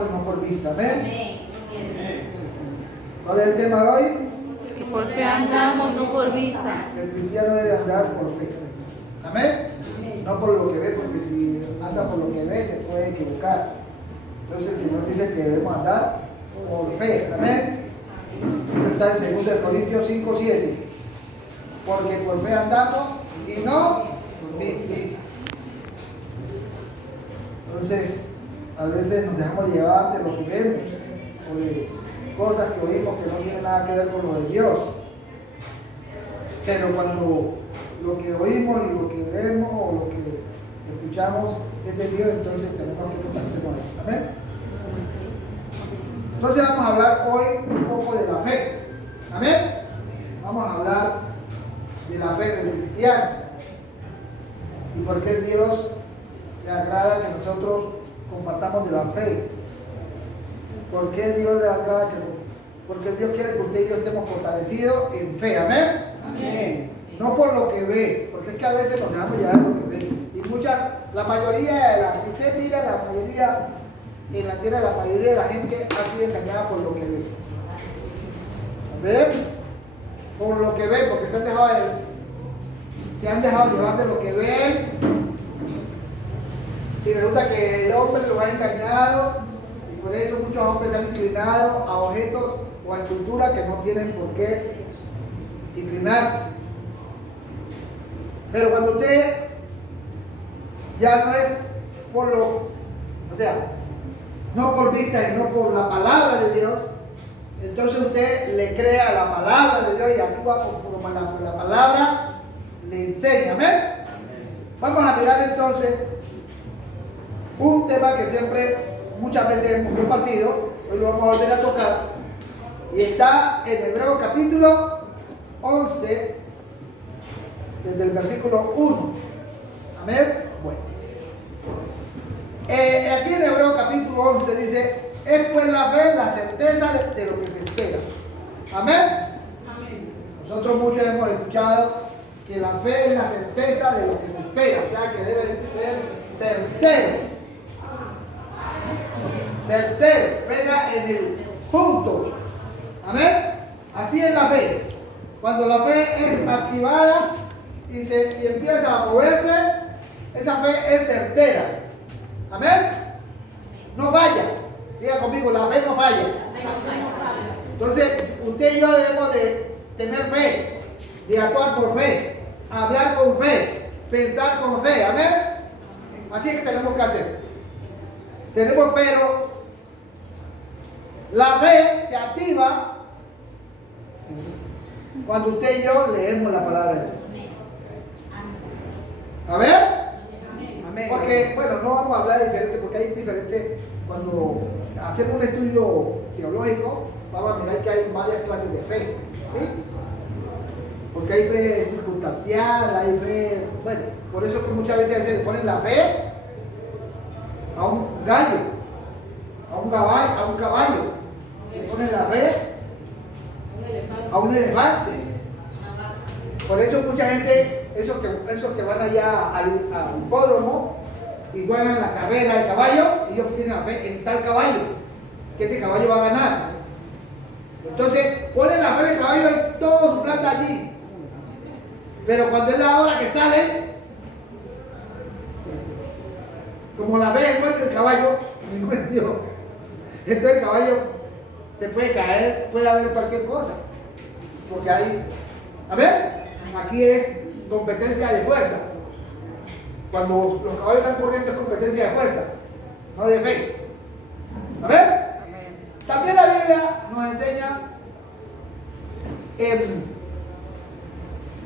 andamos y no por vista. Amén. ¿Cuál es el tema de hoy? Que por fe andamos, no por vista. El cristiano debe andar por fe. Amén. No por lo que ve, porque si anda por lo que ve se puede equivocar. Entonces el Señor dice que debemos andar por fe. Amén. Eso está en 2 Corintios 5:7. Porque por fe andamos y no por vista. Entonces, a veces nos dejamos llevar de lo que vemos o de cosas que oímos que no tienen nada que ver con lo de Dios. Pero cuando lo que oímos y lo que vemos o lo que escuchamos es de Dios, entonces tenemos que fortalecer con eso. Amén. Entonces vamos a hablar hoy un poco de la fe. Amén. Vamos a hablar de la fe del cristiano y por qué Dios le agrada que nosotros compartamos de la fe. ¿Por qué Dios le agrada porque Dios quiere que usted y yo estemos fortalecidos en fe? Amén. Amén. No por lo que ve, porque es que a veces nos dejamos llevar lo que ve. Y la mayoría si usted mira, la mayoría en la tierra, la mayoría de la gente ha sido engañada por lo que ve. ¿Ven? Por lo que ve, porque se han dejado llevar de lo que ven. Y resulta que el hombre los ha engañado. Y por eso muchos hombres se han inclinado a objetos o a estructuras que no tienen por qué inclinarse. Pero cuando usted ya no es por no por vista, sino por la palabra de Dios, entonces usted le crea la palabra de Dios y actúa conforme la palabra le enseña. ¿Amén? Vamos a mirar entonces un tema que siempre, muchas veces hemos compartido, hoy lo vamos a volver a tocar, y está en Hebreos capítulo 11, desde el versículo 1. Amén. Bueno. Aquí en Hebreos capítulo 11 dice, es pues la fe la certeza de lo que se espera. Amén. Amén. Nosotros muchos hemos escuchado que la fe es la certeza de lo que se espera, o sea que debe ser certero. Certero, pega en el punto. Amén. Así es la fe. Cuando la fe es activada y empieza a moverse, esa fe es certera. Amén. No falla. Diga conmigo, la fe no falla. Entonces, usted y yo debemos de tener fe, de actuar por fe, hablar con fe, pensar con fe. Amén. Así es que tenemos que hacer. Pero la fe se activa cuando usted y yo leemos la palabra de Dios. A ver. Porque, bueno, no vamos a hablar de diferente, porque hay diferentes, cuando hacemos un estudio teológico, vamos a mirar que hay varias clases de fe, ¿sí? Porque hay fe circunstancial, hay fe, bueno, por eso que muchas veces se le ponen la fe a un gallo, a un caballo, le ponen la fe a un elefante. Por eso mucha gente, esos que van allá al hipódromo y juegan la carrera del caballo, ellos tienen la fe en tal caballo, que ese caballo va a ganar. Entonces ponen la fe en el caballo y todo su plata allí. Pero cuando es la hora que salen, como la fe encuentra el caballo, no encuentra, entonces el caballo se puede caer, puede haber cualquier cosa. Porque ahí, a ver, aquí es competencia de fuerza. Cuando los caballos están corriendo es competencia de fuerza, no de fe. A ver, también la Biblia nos enseña en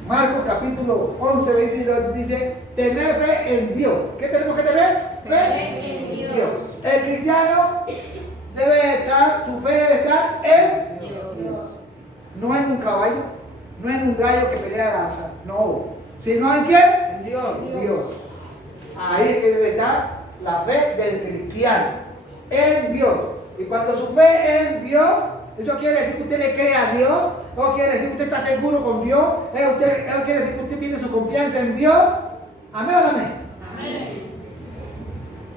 Marcos capítulo 11, 22, dice, tener fe en Dios. ¿Qué tenemos que tener? Fe en Dios. El cristiano debe estar, su fe debe estar en Dios. No en un caballo, no en un gallo que pelea no, sino en quién? En Dios. Dios. Ahí es que debe estar la fe del cristiano, en Dios. Y cuando su fe es en Dios, eso quiere decir que usted le cree a Dios, o quiere decir que usted está seguro con Dios, eso quiere decir que usted tiene su confianza en Dios. Amén o no amén. Amén.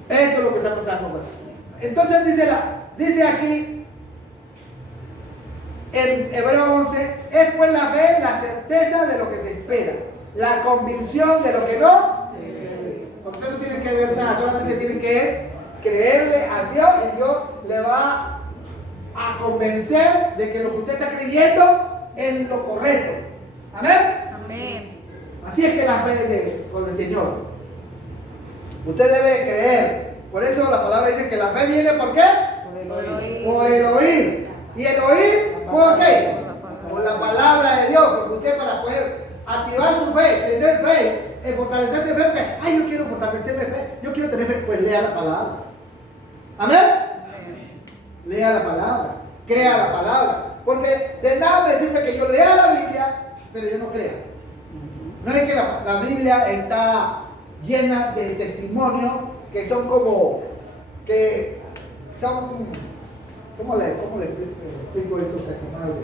Eso es lo que está pasando, ¿verdad? Entonces dice aquí en Hebreo 11, es pues la fe, la certeza de lo que se espera, la convicción de lo que no se ve. Porque usted no tiene que ver nada, solamente tiene que creerle a Dios y Dios le va a convencer de que lo que usted está creyendo es lo correcto. Amén. Amén. Así es que la fe con el Señor. Usted debe creer. Por eso la palabra dice que la fe viene ¿por qué? Por el oír. ¿Y el oír por qué? Por la palabra de Dios. Porque usted para poder activar su fe, tener fe, fortalecerse fe, porque, ay, yo quiero fortalecerme fe, yo quiero tener fe, pues lea la palabra. Amén. Lea la palabra, crea la palabra. Porque de nada me sirve que yo lea la Biblia, pero yo no crea. No es que la Biblia está llena de testimonios que son como, que son, ¿cómo le explico esos testimonios?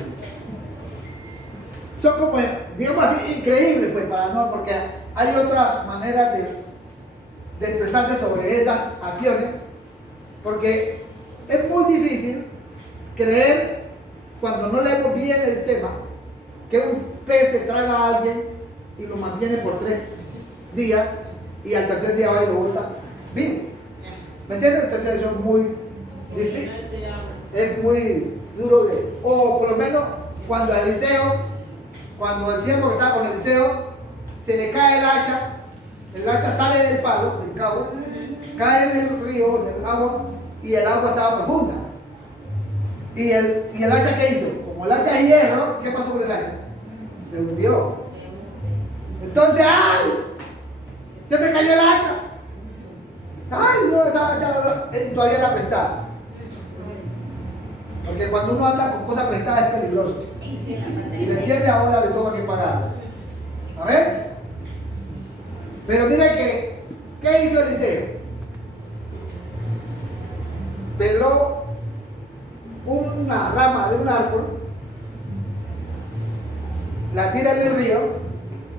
Son como, digamos así, increíbles, pues, porque hay otras maneras de expresarse sobre esas acciones, porque es muy difícil creer, cuando no leemos bien el tema, que un pez se traga a alguien y lo mantiene por 3 días y al tercer día va y lo bota vivo. ¿Me entiendes? Entonces eso es muy difícil. Es muy duro o por lo menos cuando el siervo que está con Eliseo, se le cae el hacha sale del palo, del cabo, cae en el río, en el agua, y el agua estaba profunda. ¿Y el hacha qué hizo? Como el hacha es hierro, ¿qué pasó con el hacha? Se hundió. Entonces, ¡ay! Se me cayó el hacha. ¡Ay! No, todavía era prestada. Porque cuando uno anda con cosas prestadas es peligroso. Si le pierde ahora le toca que pagar. ¿A ver? Pero mire ¿qué hizo Eliseo? Peló una rama de un árbol, la tira en el río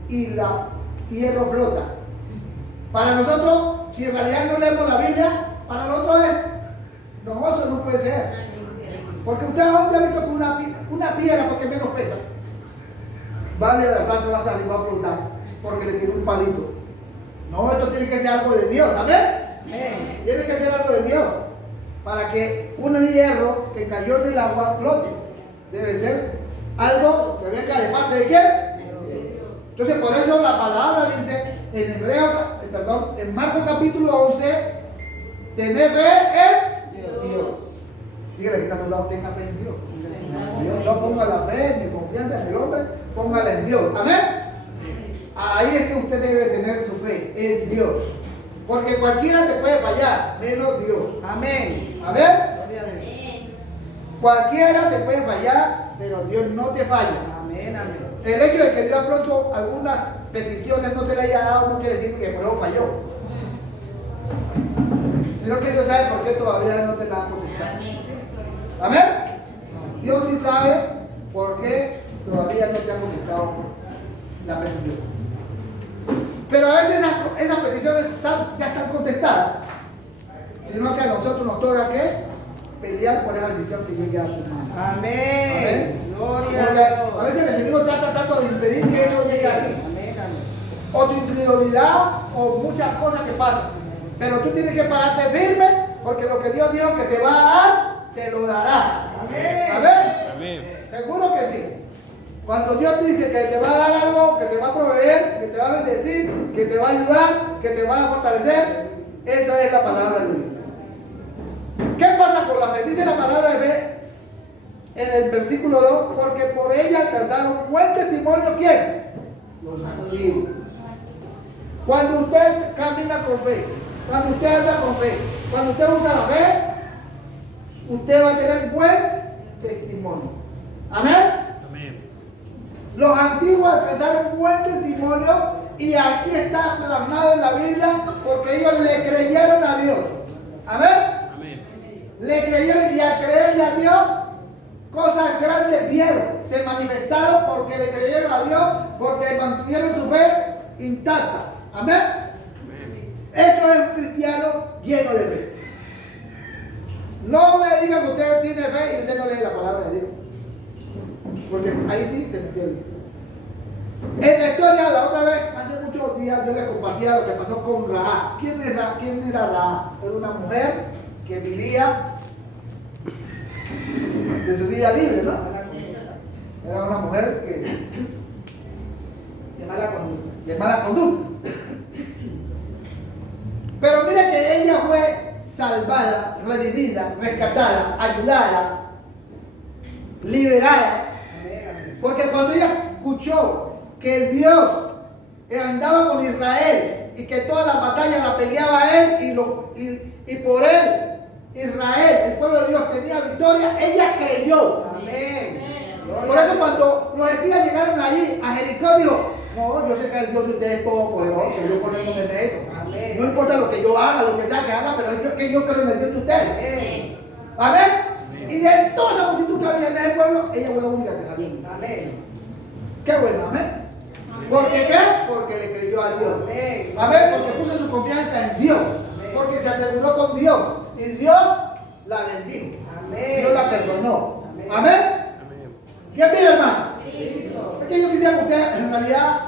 y la hierro flota. Para nosotros, si en realidad no leemos la Biblia, para nosotros es, no, eso no puede ser. Porque usted ha visto con una piedra porque menos pesa. Va de verdad, se va a salir, va a flotar, porque le tiene un palito. No, esto tiene que ser algo de Dios, ¿amén? Tiene que ser algo de Dios. Para que un hierro que cayó en el agua flote. Debe ser algo que venga de parte de quién? Entonces, por eso la palabra dice en Marcos capítulo 11, tener fe en Dios. Dígale que está a tu lado, tenga fe en Dios. No ponga la fe ni confianza en el hombre, póngala en Dios. Amén. Ahí es que usted debe tener su fe en Dios. Porque cualquiera te puede fallar, menos Dios. Amén. Amén. Cualquiera te puede fallar, pero Dios no te falla. Amén, amén. El hecho de que Dios pronto algunas peticiones no te las haya dado no quiere decir que por eso falló. Sino que Dios sabe por qué todavía no te la han contestado. Amén. Dios sí sabe por qué todavía no te han contestado la petición. Pero a veces esas peticiones ya están contestadas, sino que a nosotros nos toca que pelear por esa bendición que llegue a tu mano. Amén. Amén. Gloria Porque a Dios. a veces el enemigo está tratando de impedir que eso llegue a ti. Amén, amén. O tu incredulidad o muchas cosas que pasan. Pero tú tienes que pararte firme, porque lo que Dios dijo que te va a dar, te lo dará. Amén. Amén. Amén. Seguro que sí. Cuando Dios dice que te va a dar algo, que te va a proveer, que te va a bendecir, que te va a ayudar, que te va a fortalecer, esa es la palabra de Dios. ¿Qué pasa con la fe? Dice la palabra de fe en el versículo 2, porque por ella alcanzaron buen testimonio, ¿quién? Los antiguos. Cuando usted camina con fe, cuando usted anda con fe, cuando usted usa la fe, usted va a tener buen testimonio. Amén. Los antiguos alcanzaron buen testimonio y aquí está plasmado en la Biblia porque ellos le creyeron a Dios. Amén. Amén. Le creyeron y al creerle a Dios, cosas grandes vieron. Se manifestaron porque le creyeron a Dios, porque mantuvieron su fe intacta. Amén. Amén. Esto es un cristiano lleno de fe. No me digan que usted tiene fe y usted no lee la palabra de Dios. Porque ahí sí se metió el lío. En la historia, la otra vez, hace muchos días, yo les compartía lo que pasó con Rahab. ¿Quién era Rahab? Era una mujer que vivía de su vida libre, ¿no? Era una mujer que de mala conducta. Pero mira que ella fue salvada, redimida, rescatada, ayudada, liberada. Porque cuando ella escuchó que Dios andaba con Israel y que todas las batallas las peleaba él y por él, Israel, el pueblo de Dios tenía victoria, ella creyó. Por eso cuando los espías llegaron allí a Jericó, dijo: no, yo sé que el Dios de ustedes es poderoso, yo con él no me meto. No importa lo que yo haga, lo que sea que haga, pero es que yo creo en el Dios de ustedes. Amén. Y de toda esa multitud que había en el pueblo, ella fue la única que salió. Qué bueno, amén. ¿Por qué qué? Porque le creyó a Dios. Amén. Porque puso su confianza en Dios. Porque se aseguró con Dios. Y Dios la bendijo. Dios la perdonó. Amén. ¿Quién vive, hermano? Es que yo quisiera que usted en realidad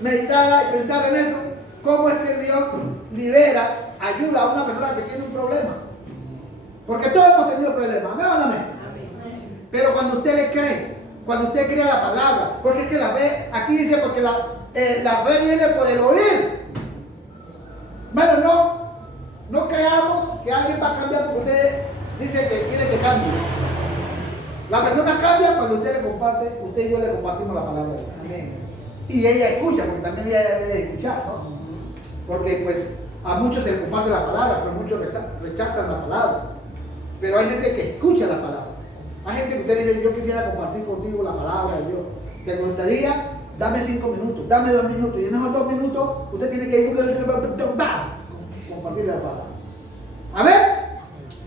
meditara y pensara en eso. ¿Cómo es que Dios libera, ayuda a una persona que tiene un problema? Porque todos hemos tenido problemas. Amén o no amén. Pero cuando usted le cree, cuando usted cree la palabra, porque es que la fe, aquí dice, porque la fe viene por el oír. Bueno, no creamos que alguien va a cambiar porque usted dice que quiere que cambie. La persona cambia cuando usted le comparte, usted y yo le compartimos la palabra. Amén. Y ella escucha, porque también ella debe de escuchar, ¿no? Porque pues a muchos se les comparte la palabra, pero muchos rechazan la palabra. Pero hay gente que escucha la palabra. Hay gente que usted dice: yo quisiera compartir contigo la palabra de Dios. Te gustaría, dame 5 minutos, dame 2 minutos. Y en esos 2 minutos usted tiene que ir compartir la palabra. Amén.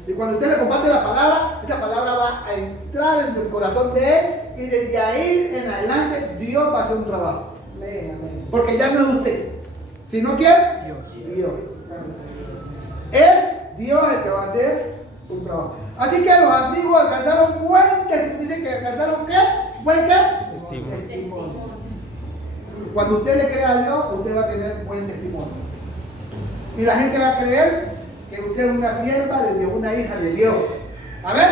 Y cuando usted le comparte la palabra, esa palabra va a entrar en el corazón de él. Y desde ahí en adelante Dios va a hacer un trabajo. Porque ya no es usted, sino ¿quién? Dios. Es Dios el que va a hacer un trabajo. Así que los antiguos alcanzaron dicen que alcanzaron ¿qué? ¿Buen qué? Testimonio. Cuando usted le crea a Dios, usted va a tener buen testimonio. Y la gente va a creer que usted es una sierva de Dios, una hija de Dios. ¿Amén?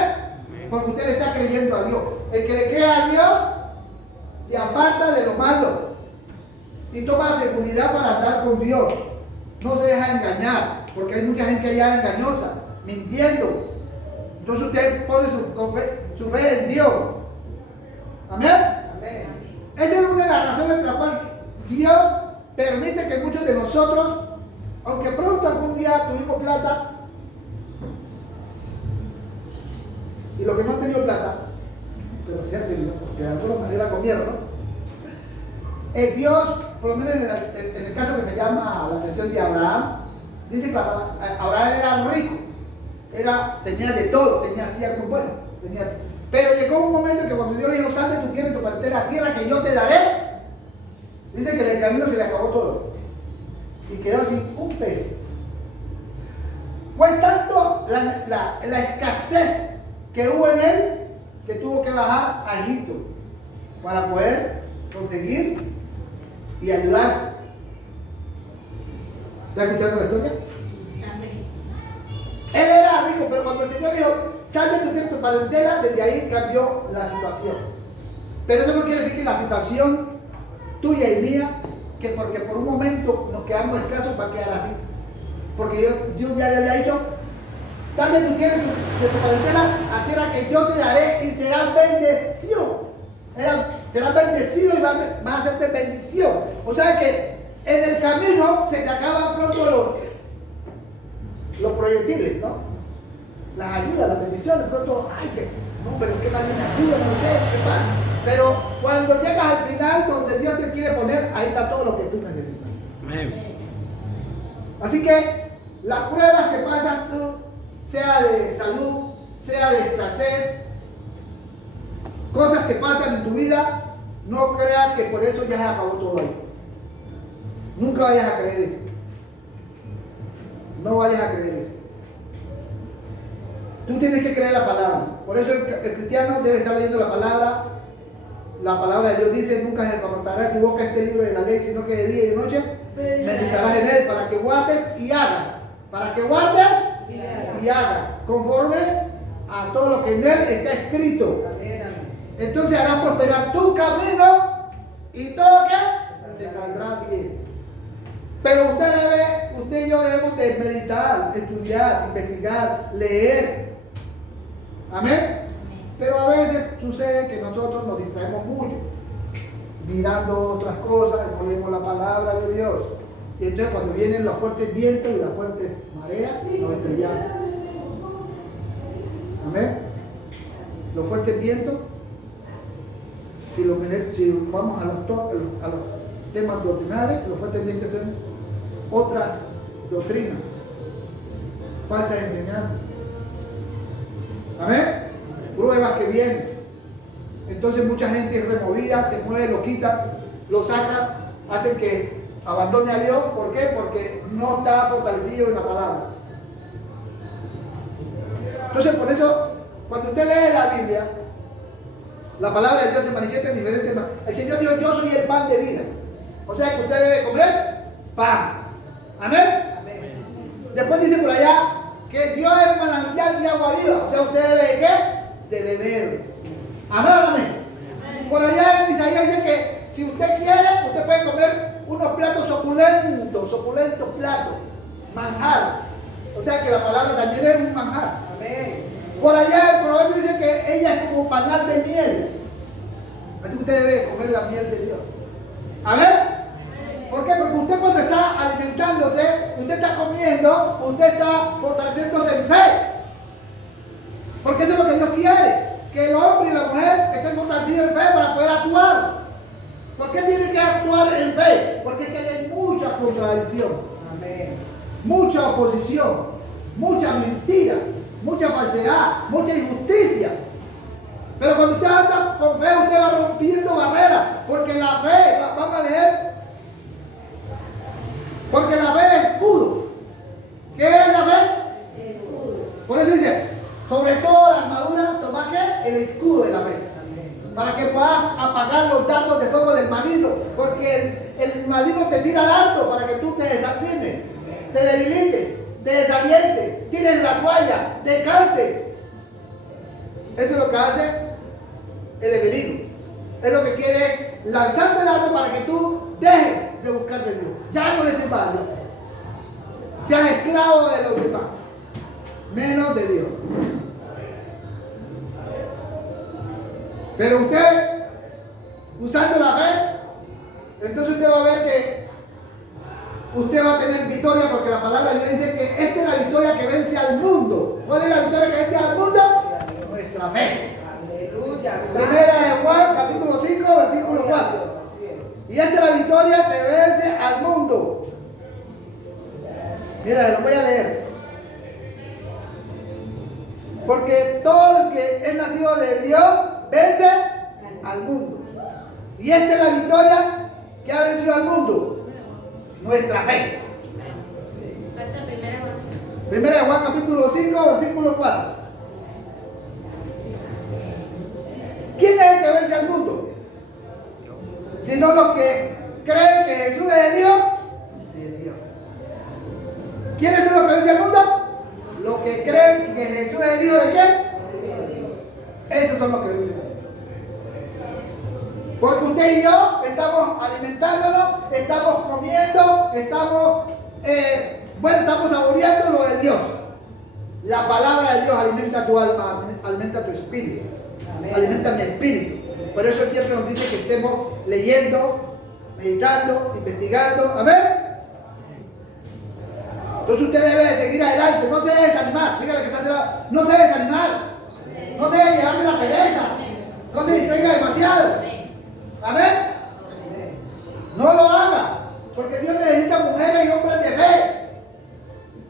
Porque usted le está creyendo a Dios. El que le crea a Dios se aparta de lo malo y toma seguridad para andar con Dios. No se deja engañar, porque hay mucha gente allá engañosa, mintiendo. Entonces usted pone su fe en Dios. ¿Amén? Esa es una de las razones por las cuales Dios permite que muchos de nosotros, aunque pronto algún día tuvimos plata, y los que no han tenido plata, pero sí han tenido, porque de alguna manera comieron, ¿no? Dios, por lo menos en el caso que me llama la atención de Abraham, dice que Abraham era rico, tenía de todo, tenía cierto bueno, pero llegó un momento que cuando Dios le dijo: sal de tu tierra y tu parentela, tierra que yo te daré, dice que en el camino se le acabó todo y quedó sin un peso. Fue tanto la escasez que hubo en él que tuvo que bajar a Egipto para poder conseguir y ayudarse. ¿Ya escucharon la historia? Él era rico, pero cuando el Señor dijo: sal de tu tierra y tu parentela, desde ahí cambió la situación. Pero eso no quiere decir que la situación tuya y mía, que porque por un momento nos quedamos escasos, va a quedar así. Porque Dios ya le había dicho: sal de tu tierra y de tu parentela a tierra que yo te daré y serás bendecido. Serás bendecido y vas a hacerte bendición. O sea que en el camino se te acaban pronto los proyectiles, ¿no? Las ayudas, las bendiciones, pronto, no, pero que nadie me ayuda, no sé qué pasa. Pero cuando llegas al final donde Dios te quiere poner, ahí está todo lo que tú necesitas. Amén. Así que las pruebas que pasas tú, sea de salud, sea de escasez, cosas que pasan en tu vida, no creas que por eso ya se acabó todo ahí. Nunca vayas a creer eso. No vayas a creer eso. Tú tienes que creer la palabra. Por eso el cristiano debe estar leyendo la palabra. La palabra de Dios dice: nunca se apartará de tu boca este libro de la ley, sino que de día y de noche meditarás en él, para que guardes y hagas. Para que guardes y hagas. Conforme a todo lo que en él está escrito. Entonces harás prosperar tu camino y todo que te saldrá bien. Pero usted y yo debemos de meditar, estudiar, investigar, leer. Amén. Pero a veces sucede que nosotros nos distraemos mucho, mirando otras cosas, no leemos la palabra de Dios. Y entonces cuando vienen los fuertes vientos y las fuertes mareas, nos estrellamos. Amén. Los fuertes vientos, si vamos a los temas doctrinales, los fuertes vientos son otras doctrinas, falsas enseñanzas. Amén. Pruebas que vienen. Entonces mucha gente es removida, se mueve, lo quitan, lo sacan, hacen que abandone a Dios. ¿Por qué? Porque no está fortalecido en la palabra. Entonces por eso, cuando usted lee la Biblia, la palabra de Dios se manifiesta en diferentes maneras. El Señor dijo: yo soy el pan de vida. O sea que usted debe comer pan. Amén. Después dice por allá que Dios es manantial de agua viva. O sea, usted debe de ¿qué? De beber. Amén, amén. Por allá en Isaías dice que si usted quiere, usted puede comer unos platos opulentos platos, manjar. O sea que la palabra también es un manjar. Amén. Por allá el proverbio dice que ella es como panal de miel. Así que usted debe comer la miel de Dios. Amén. ¿Por qué? Porque usted cuando está alimentándose, usted está comiendo, usted está fortaleciéndose en fe. Porque eso es lo que Dios quiere, que el hombre y la mujer estén fortalecidos en fe para poder actuar. ¿Por qué tiene que actuar en fe? Porque es que hay mucha contradicción. Amén. Mucha oposición, mucha mentira, mucha falsedad, mucha injusticia. Pero cuando usted anda con fe, usted va rompiendo barreras, porque la fe, vamos a leer, porque la fe es escudo. ¿Qué es la fe? Escudo. Por eso dice: sobre todo la armadura, toma ¿qué? El escudo de la fe. Para que puedas apagar los dardos de fuego del maligno. Porque el maligno te tira dardos para que tú te desanimes, te debilites, te desalientes, tires la toalla, te canses. Eso es lo que hace el enemigo. Es lo que quiere lanzarte dardos para que tú dejes de buscar de Dios. Ya no le sirvas a Dios. Seas esclavo de los demás, menos de Dios. Pero usted, usando la fe, entonces usted va a ver que usted va a tener victoria, porque la palabra de Dios dice que esta es la victoria que vence al mundo. ¿Cuál es la victoria que vence al mundo? Nuestra fe. Aleluya. Primera de Juan, capítulo 5, versículo 4. Y esta es la victoria que vence al mundo. Mira, lo voy a leer. Porque todo el que es nacido de Dios vence al mundo. Y esta es la victoria que ha vencido al mundo: nuestra fe. Primera de Juan capítulo 5, versículo 4. ¿Quién es el que vence al mundo? Sino los que creen que Jesús es el Hijo de Dios. ¿Quiénes son los que vencen al mundo? Los que creen que Jesús es el Hijo de quién? Esos son los que vencen. Porque usted y yo estamos alimentándonos, estamos comiendo, estamos saboreando lo de Dios. La palabra de Dios alimenta tu alma, alimenta tu espíritu. Amén. Alimenta mi espíritu. Por eso Él siempre nos dice que estemos leyendo, meditando, investigando. Amén. Entonces usted debe de seguir adelante, no se debe desanimar. Dígale que está cerrado. No se debe desanimar. No se debe llevar de la pereza. No se distraiga demasiado. Amén. No lo haga, porque Dios necesita mujeres y hombres de fe.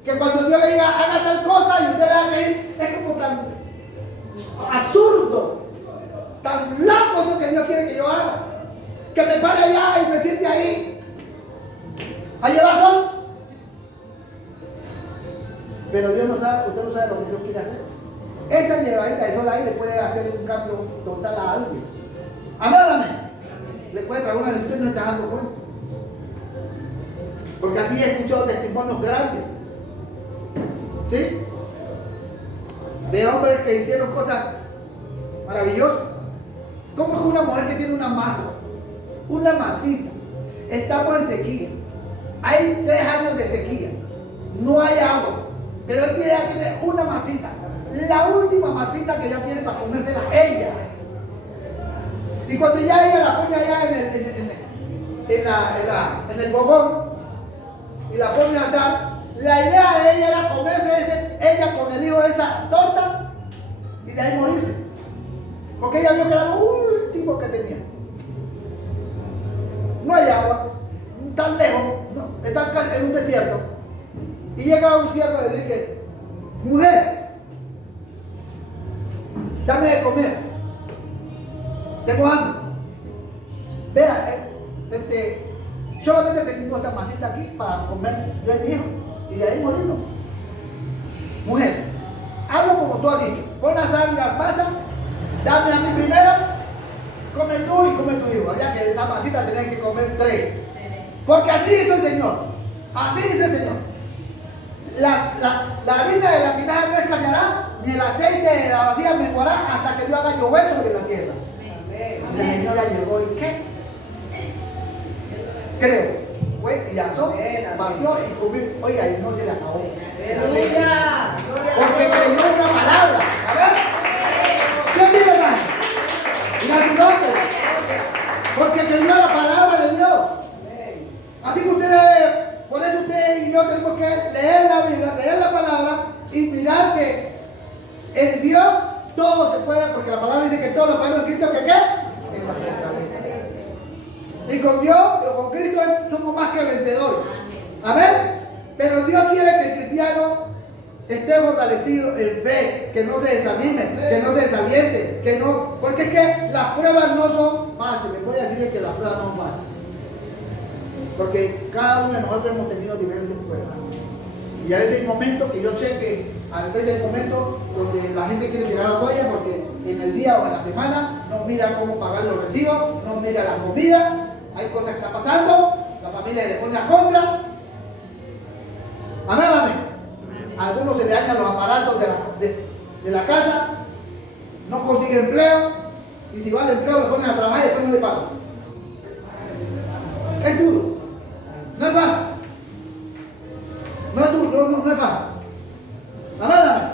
Que cuando Dios le diga haga tal cosa y usted vea que es como tan absurdo, tan loco eso que Dios quiere que yo haga, que me pare allá y me siente ahí a llevar sol. Pero Dios no sabe, usted no sabe lo que Dios quiere hacer. esa llevadita de sol ahí le puede hacer un cambio total a alguien. Amén, amén. Le puede traer una lectura y no se está dando cuenta. Porque así he escuchado testimonios grandes. ¿Sí? De hombres que hicieron cosas maravillosas. ¿Cómo es una mujer que tiene una masa? Una masita. Estamos en sequía. Hay 3 años de sequía. No hay agua. Pero él ya tiene una masita. La última masita que ya tiene para comérsela ella. Y cuando ya ella la pone allá en el fogón y la pone a asar, la idea de ella era comerse ella con el hijo de esa torta y de ahí morirse. Porque ella vio que era lo último que tenía. No hay agua, tan lejos, no, están en un desierto. Y llega un siervo a decir que, mujer, dame de comer. Tengo hambre. Vea, solamente tengo esta masita aquí para comer de mi hijo y de ahí morirnos. Mujer, hazlo como tú has dicho. Pon a sal las masas, dame a mí primero, come tú y come tu hijo. Allá que esta masita tenés que comer 3. Porque así hizo el Señor. Así dice el Señor. La harina de la tinaja no escaseará, ni el aceite de la vasija menguará hasta que yo haga llover sobre la tierra. La señora llegó y ¿qué? Creo. Fue y asó, partió y comió. Oiga, y no se le acabó. ¡Aleluya! Porque creyó una palabra. A ver. ¿Quién vive, hermano? Y a su nombre. Porque creyó la palabra de Dios. Así que usted debe, por eso usted y yo tenemos que leer la Biblia, leer la palabra y mirar que en Dios todo se puede, porque la palabra dice que todo lo podemos en Cristo que ¿qué? En la fortaleza. Y con Dios o con Cristo somos más que vencedores. Amén. Pero Dios quiere que el cristiano esté fortalecido en fe, que no se desanime, que no se desaliente, que no, porque es que las pruebas no son fáciles. Voy a decirle que las pruebas no son fáciles. Porque cada uno de nosotros hemos tenido diversas pruebas. Y a veces hay momentos que yo sé que a veces hay momentos donde la gente quiere tirar la toalla porque en el día o en la semana no mira cómo pagar los recibos, no mira la comida, hay cosas que están pasando, la familia le pone a contra. Amén, amén. A algunos se le dañan los aparatos de la casa, no consigue empleo, y si va al empleo le ponen a trabajar y después no le pagan. Es duro, no es fácil. No es duro, no es fácil. Amén, amén.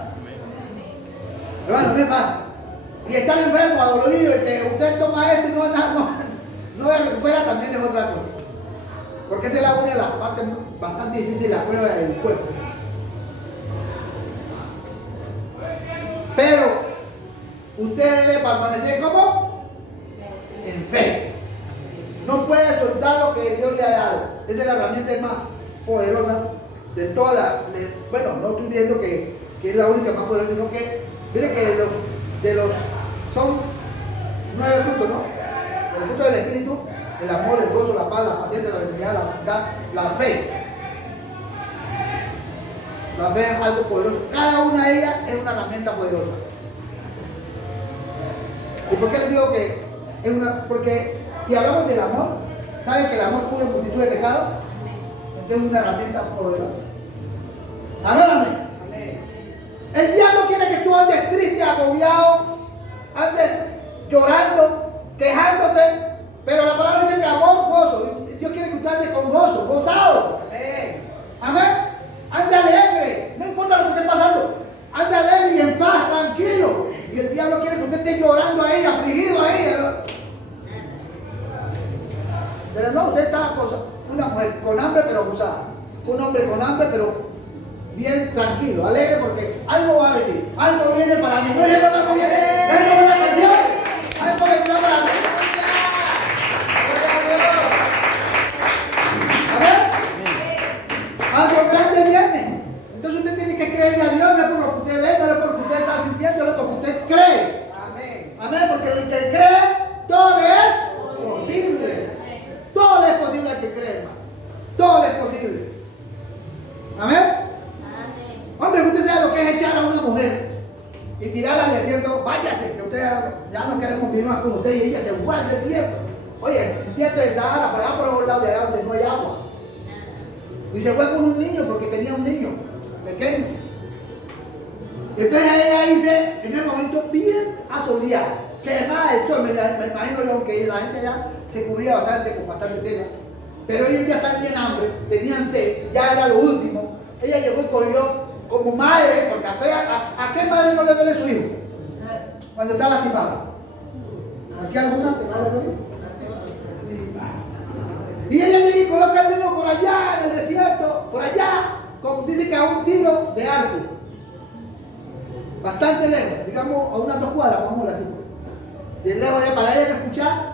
Hermano, no es fácil. Y estar enfermo, adolorido, y que usted toma esto y no se recupera, también es otra cosa. Porque esa es una de las partes bastante difíciles de la prueba del cuerpo. Pero usted debe permanecer como en fe. No puede soltar lo que Dios le ha dado. Esa es la herramienta más poderosa de toda la. Bueno, no estoy diciendo que es la única más poderosa, sino que, mire que son 9 frutos, ¿no? El fruto del Espíritu, el amor, el gozo, la paz, la paciencia, la benignidad, la bondad, la fe. La fe es algo poderoso. Cada una de ellas es una herramienta poderosa. ¿Y por qué les digo que es una? Porque si hablamos del amor, ¿saben que el amor cubre multitud de pecados? Entonces es una herramienta poderosa. Amén, amén. El diablo quiere que tú andes triste, agobiado, andes llorando, quejándote, pero la palabra dice que amor, gozo. Dios quiere que usted ande con gozo, gozado. Amén. Ande alegre, no importa lo que esté pasando. Ande alegre y en paz, tranquilo. Y el diablo quiere que usted esté llorando ahí, afligido ahí. Pero no, usted está una mujer con hambre pero gozada. Un hombre con hambre pero bien tranquilo, alegre porque algo va a venir. Algo viene para mí. No es algo viene. Es una canción. Algo viene para mí. Algo grande viene. Entonces usted tiene que creerle a Dios, no es por lo que usted ve, no es por lo que usted está sintiendo, no es por lo que usted cree. Amén. Amén, porque el que cree, todo le es posible. Todo le es posible al que cree, hermano. Todo le es posible. Amén. Hombre, usted sabe lo que es echar a una mujer y tirar Dios, váyase, que ustedes ya no queremos vivir más con ustedes, y ella se fue al desierto. Oye, el desierto de Sahara, por allá por el lado de allá donde no hay agua. Y se fue con un niño, porque tenía un niño pequeño. Entonces ella dice, en el momento bien asoleado, que además el sol, me imagino yo que la gente ya se cubría bastante con bastante tela, pero ellos ya estaban bien hambre, tenían sed, ya era lo último. Ella llegó y cogió como madre, porque ¿a qué madre no le duele su hijo? Cuando está lastimado. ¿Aquí alguna que no le duele? Y ella llega y coloca el niño por allá en el desierto, por allá, dice que a un tiro de arco. Bastante lejos, digamos a unas 2 cuadras, vamos a decir. De lejos para ella escuchar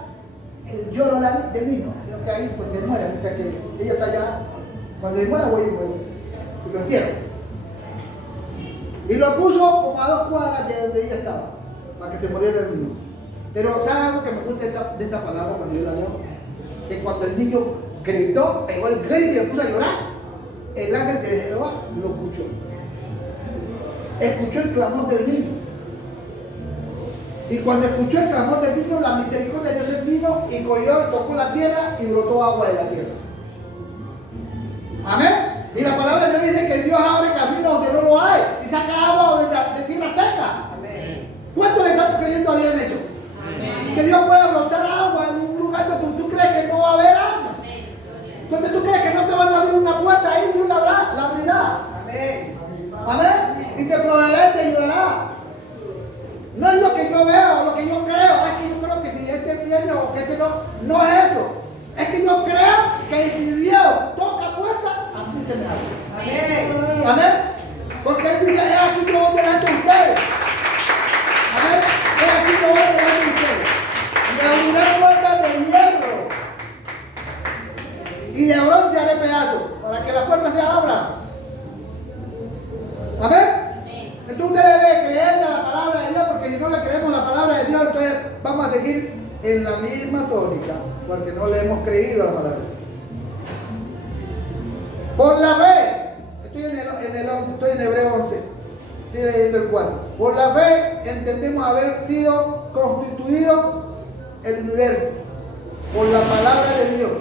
el lloro del niño. Creo que ahí pues que muere, mientras que ella está allá. Cuando muera voy y lo entierro. Y lo puso como a 2 cuadras de donde ella estaba, para que se muriera el niño. Pero ¿saben algo que me gusta de esta palabra cuando yo la leo? Que cuando el niño gritó, pegó el grito y se puso a llorar, el ángel de Jehová lo escuchó. Escuchó el clamor del niño. Y cuando escuchó el clamor del niño, la misericordia de Dios vino y cogió, tocó la tierra y brotó agua de la tierra. Amén. Y la palabra de Dios dice que Dios abre camino donde no lo hay y saca agua de tierra seca. Amén. ¿Cuánto le estamos creyendo a Dios en eso? Amén. Que Dios pueda brotar agua en un lugar donde tú crees que no va a haber agua. Donde tú crees que no te van a abrir una puerta ahí y una la abrirá. Amén. Amén. Y te proveerá y te ayudará. No es lo que yo veo, lo que yo creo. Es que yo creo que si este viene o que este no, no es eso. Es que yo creo que si Dios toca puertas, a mí se me abre. Amén. Amén. Porque Él dice, es aquí que voy delante de ustedes. Amén. Es aquí que voy delante de ustedes. Y abriré puertas de hierro. Y de bronce haré pedazos para que las puertas se abran. Amén. Entonces usted debe creer a la palabra de Dios, porque si no le creemos la palabra de Dios, entonces vamos a seguir en la misma tónica, porque no le hemos creído a la palabra. Por la fe, estoy en el 11, estoy en Hebreo 11, estoy leyendo el 4. Por la fe entendemos haber sido constituido el universo, por la palabra de Dios.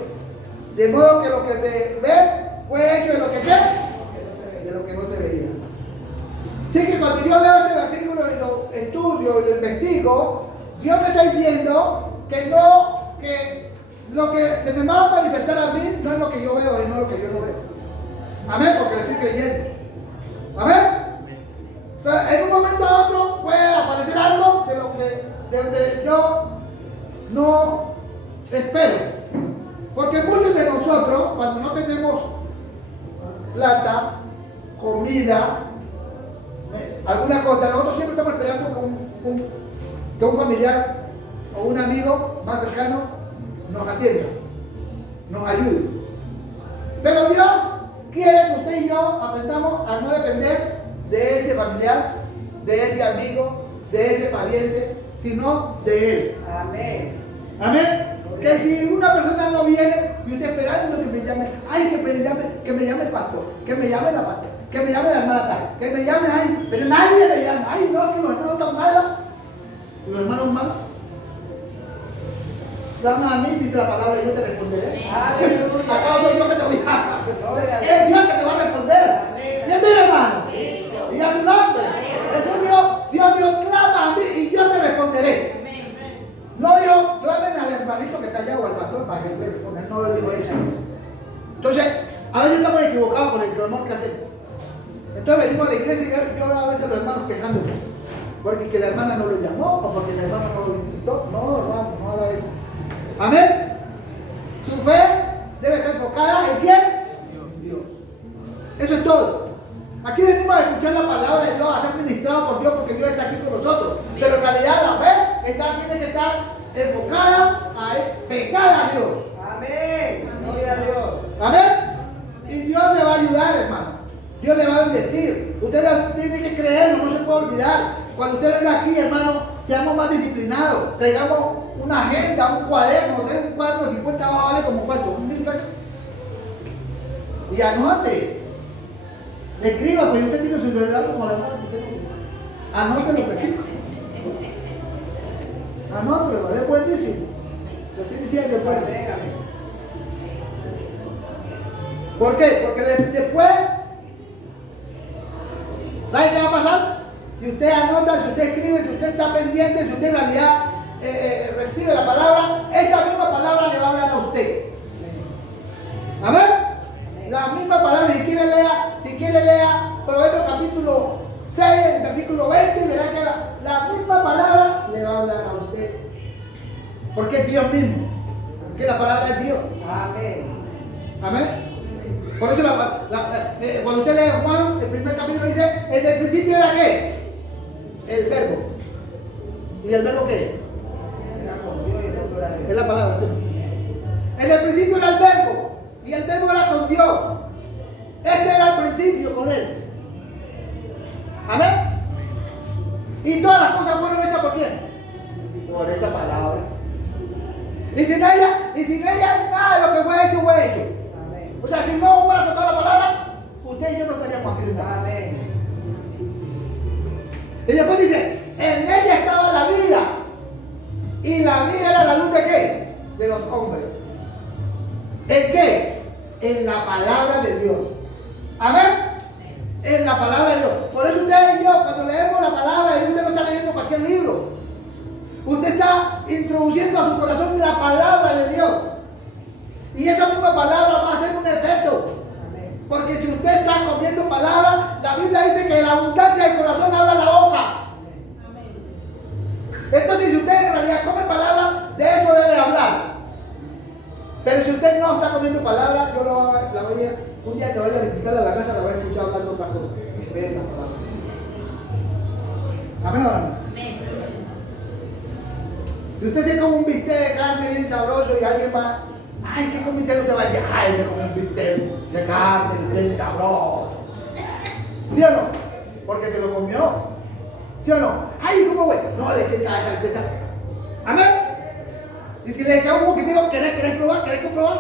De modo que lo que se ve fue hecho de lo que se, de lo que no se veía. Así que cuando yo leo este versículo y lo estudio y lo investigo, Dios me está diciendo que lo que se me va a manifestar a mí no es lo que yo veo y no es lo que yo no veo. Amén, porque le estoy creyendo. Amén. Entonces, en un momento a otro puede aparecer algo de donde yo no espero. Porque muchos de nosotros, cuando no tenemos plata, comida, alguna cosa, nosotros siempre estamos esperando que un familiar o un amigo más cercano nos atienda, nos ayude. Pero Dios quiere que usted y yo aprendamos a no depender de ese familiar, de ese amigo, de ese pariente, sino de Él. Amén. Amén. Que si una persona no viene y usted esperando que me llame, ay, que me llame el pastor, que me llame la pastora, que me llame la hermana tal, que me llame, ay, pero nadie me llama, ay, no, que los hermanos están malos, los hermanos malos. Llama a mí, dice la palabra, y yo te responderé. Acá soy yo que te voy a hablar. Es Dios que te va a responder. ¿Quién vive, hermano? Y a su nombre. Jesús Dios clama a mí y yo te responderé. No dijo, clámenme al hermanito que está allá o al pastor para que le responda. No lo dijo eso. Entonces, a veces estamos equivocados con el clamor que hacemos. Entonces venimos a la iglesia y yo veo a veces a los hermanos quejándose. Porque que la hermana no lo llamó o porque la hermana no lo visitó. No, hermano, no habla de eso. Amén. Su fe debe estar enfocada en quién? Dios. Eso es todo. Aquí venimos a escuchar la palabra de Dios, a ser ministrados por Dios porque Dios está aquí con nosotros. Pero en realidad la fe tiene que estar enfocada pegada a Dios. Amén. Gloria a Dios. Amén. Y Dios le va a ayudar, hermano. Dios le va a bendecir. Usted tiene que creerlo, no se puede olvidar. Cuando usted venga aquí, hermano, seamos más disciplinados. Traigamos una agenda, un cuaderno, o sea, un cuaderno de 50 hojas vale como cuánto, $1,000 pesos. Y anote. Escriba, pues usted tiene su celular como la hermana que usted no. Anote los versículos. Anótalo, hermano, es buenísimo. Lo estoy diciendo que es bueno. ¿Por qué? Porque después, ¿sabe qué va a pasar? Si usted anota, si usted escribe, si usted está pendiente, si usted en realidad recibe la palabra, esa misma palabra le va a hablar a usted. Amén. La misma palabra, si quiere lea Proverbios capítulo 6, versículo 20, y verá que la misma palabra le va a hablar a usted. Porque es Dios mismo. Porque la palabra es Dios. Amén. Amén. Por eso cuando usted lee Juan, el primer capítulo dice, en el principio era ¿qué? El verbo. ¿Y el verbo qué? Es la palabra, ¿sí? En el principio era el verbo. Y el verbo era con Dios. Este era el principio con Él. Amén. Y todas las cosas fueron hechas por quién? Por esa palabra. Y sin ella nada de lo que fue hecho, fue hecho. Amén. O sea, si no fuera a tocar la palabra, usted y yo no estaríamos aquí sentados. Amén. Y después dice, en ella estaba la vida. Y la vida era la luz de ¿qué? De los hombres. ¿En qué? En la palabra de Dios. Amén. En la palabra de Dios. Por eso usted y yo, cuando leemos la palabra de Dios, usted no está leyendo cualquier libro. Usted está introduciendo a su corazón la palabra de Dios. Y esa misma palabra va a hacer un efecto. Porque si usted está comiendo palabra, la Biblia dice que de la abundancia del corazón habla la boca. Entonces, si usted en realidad come palabra, de eso debe hablar. Pero si usted no está comiendo palabra, yo la voy a, un día que vaya a visitarla a la casa, la voy a escuchar hablando otra cosa. Esperen la palabra. Amén o no. Amén. Si usted se come un bistec de carne bien sabroso y alguien va, ay, ¿qué comiste? Usted va a decir, ay, me comí un bistec de carne bien sabroso. ¿Sí o no? Porque se lo comió. ¿Sí o no? Ay, ¿cómo fue? No, le eché sal, le eché sal. Amén. Y si le echamos un poquitico, ¿querés probar? ¿Querés comprobar?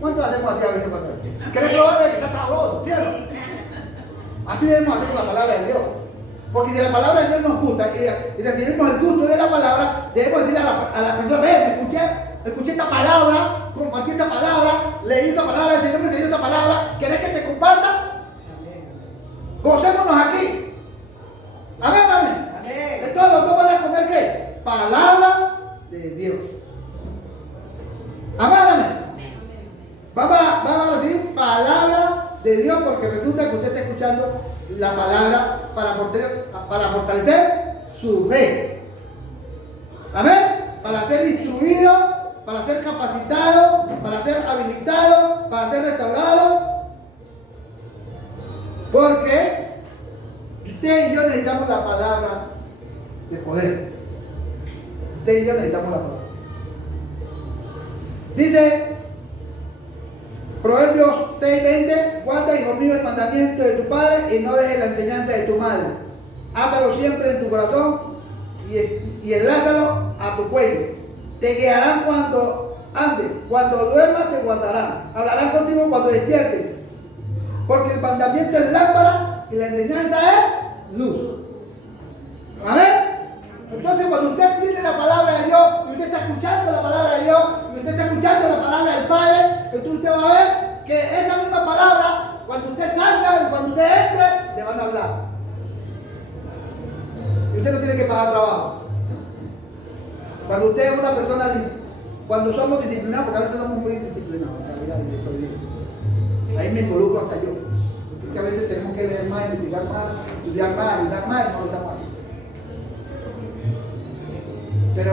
¿Cuánto hacemos así a veces cuando? ¿Querés probar que está sabroso? ¿Sí o no? Así debemos hacer con la palabra de Dios. Porque si la palabra de Dios nos gusta y recibimos el gusto de la palabra, debemos decirle a la persona, ve, escuché esta palabra, compartí esta palabra, leí esta palabra, el Señor me enseñó esta palabra, ¿querés que te comparta? Gocémonos aquí. Amén, amén. Amén. Entonces los dos van a comer ¿qué? Palabra de Dios. Amén, amén. Vamos a recibir palabra de Dios porque resulta que usted está escuchando la palabra para fortalecer su fe. Amén. Para ser instruido, para ser capacitado, para ser habilitado, para ser restaurado. Porque usted y yo necesitamos la palabra de poder. Usted y yo necesitamos la palabra. Dice Proverbios 6:20, guarda, hijo mío, el mandamiento de tu padre y no dejes la enseñanza de tu madre. Átalo siempre en tu corazón y enlázalo a tu cuello. Te guiarán cuando andes, cuando duermas te guardarán. Hablarán contigo cuando despiertes. Porque el mandamiento es lámpara y la enseñanza es luz. Amén. Entonces cuando usted tiene la palabra de Dios y usted está escuchando la palabra de Dios y usted está escuchando la palabra del Padre, entonces usted va a ver que esa misma palabra, cuando usted salga y cuando usted entre, le van a hablar. Y usted no tiene que pagar trabajo. Cuando usted es una persona, cuando somos disciplinados, porque a veces somos muy disciplinados, en realidad, y eso digo. Ahí me involucro hasta yo. Porque a veces tenemos que leer más, investigar más, estudiar más, ayudar más y no lo estamos haciendo. Pero